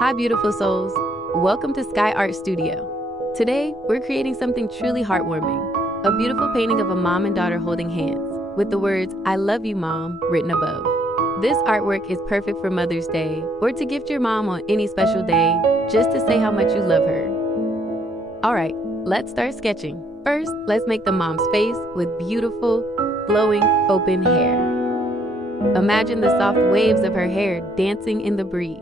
Hi, beautiful souls. Welcome to Skye Art Studio. Today, we're creating something truly heartwarming, a beautiful painting of a mom and daughter holding hands, with the words, "I love you, Mom," written above. This artwork is perfect for Mother's Day, or to gift your mom on any special day, just to say how much you love her. All right, let's start sketching. First, let's make the mom's face with beautiful, flowing, open hair. Imagine the soft waves of her hair dancing in the breeze.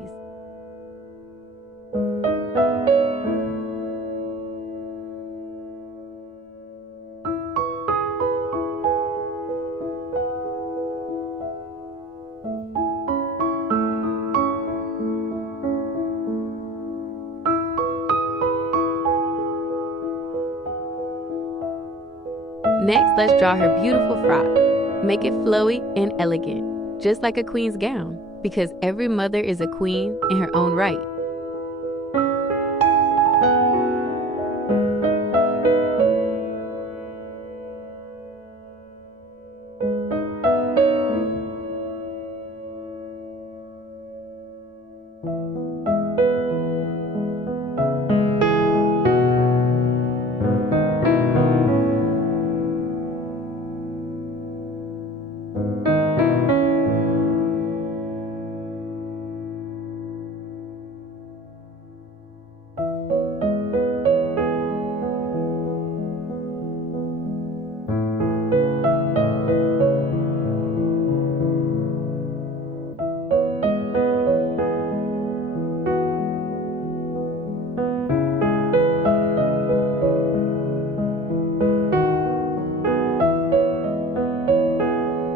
Next, let's draw her beautiful frock. Make it flowy and elegant, just like a queen's gown, because every mother is a queen in her own right.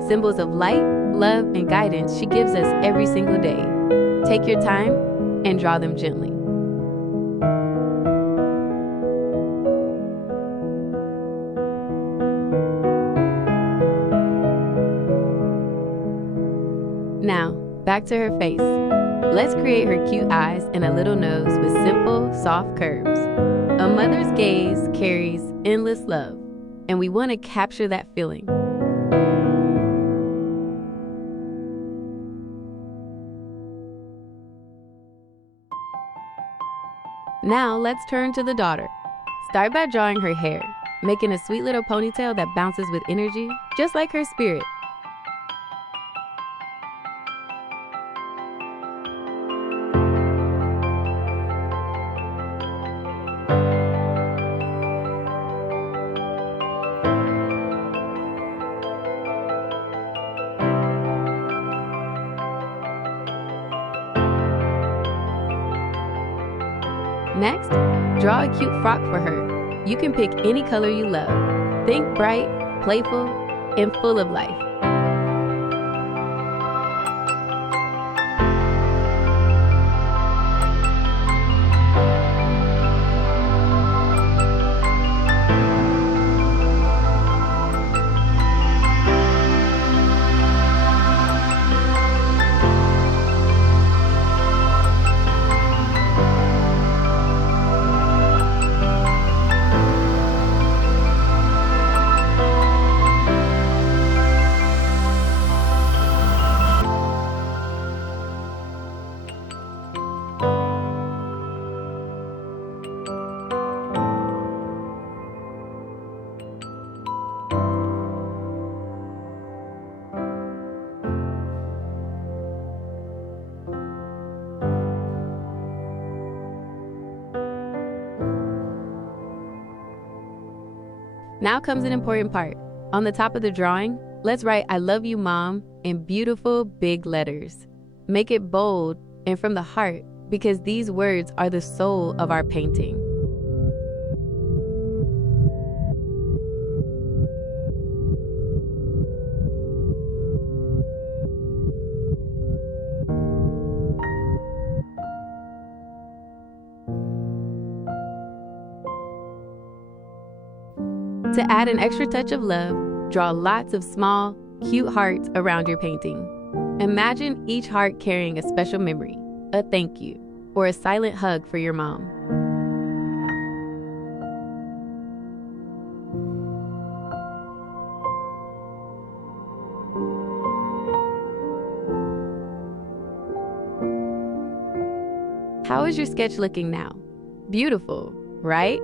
Symbols of light, love, and guidance she gives us every single day. Take your time and draw them gently. Now, back to her face. Let's create her cute eyes and a little nose with simple, soft curves. A mother's gaze carries endless love, and we want to capture that feeling. Now let's turn to the daughter. Start by drawing her hair, making a sweet little ponytail that bounces with energy, just like her spirit. Next, draw a cute frock for her. You can pick any color you love. Think bright, playful, and full of life. Now comes an important part. On the top of the drawing, let's write "I love you, Mom" in beautiful big letters. Make it bold and from the heart, because these words are the soul of our painting. To add an extra touch of love, draw lots of small, cute hearts around your painting. Imagine each heart carrying a special memory, a thank you, or a silent hug for your mom. How is your sketch looking now? Beautiful, right?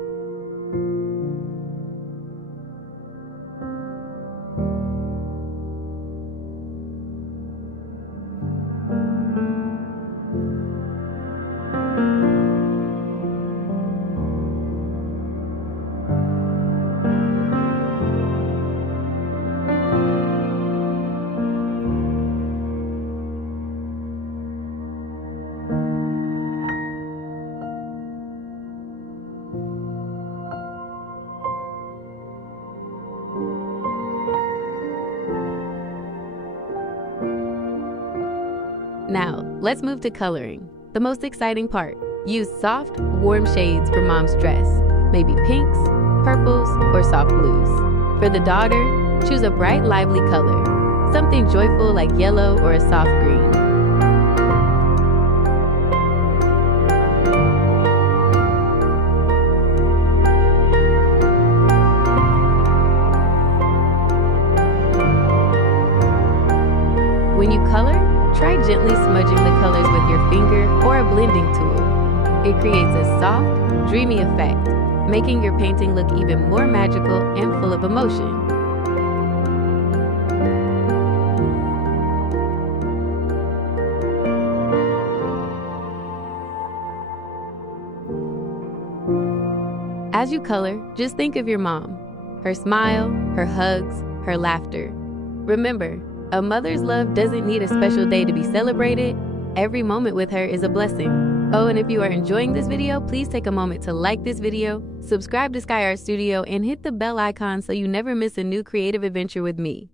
Now, let's move to coloring. The most exciting part. Use soft, warm shades for mom's dress. Maybe pinks, purples, or soft blues. For the daughter, choose a bright, lively color. Something joyful like yellow or a soft green. When you color, try gently smudging the colors with your finger or a blending tool. It creates a soft, dreamy effect, making your painting look even more magical and full of emotion. As you color, just think of your mom, her smile, her hugs, her laughter. Remember, a mother's love doesn't need a special day to be celebrated. Every moment with her is a blessing. Oh, and if you are enjoying this video, please take a moment to like this video, subscribe to Skye Art Studio, and hit the bell icon so you never miss a new creative adventure with me.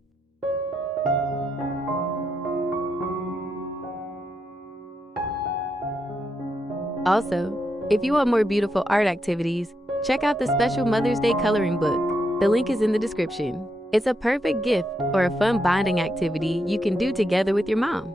Also, if you want more beautiful art activities, check out the special Mother's Day coloring book. The link is in the description. It's a perfect gift or a fun bonding activity you can do together with your mom.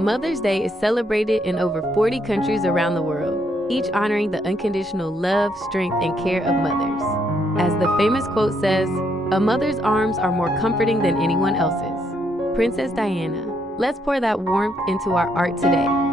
Mother's Day is celebrated in over 40 countries around the world, each honoring the unconditional love, strength, and care of mothers. As the famous quote says, "A mother's arms are more comforting than anyone else's." Princess Diana. Let's pour that warmth into our art today.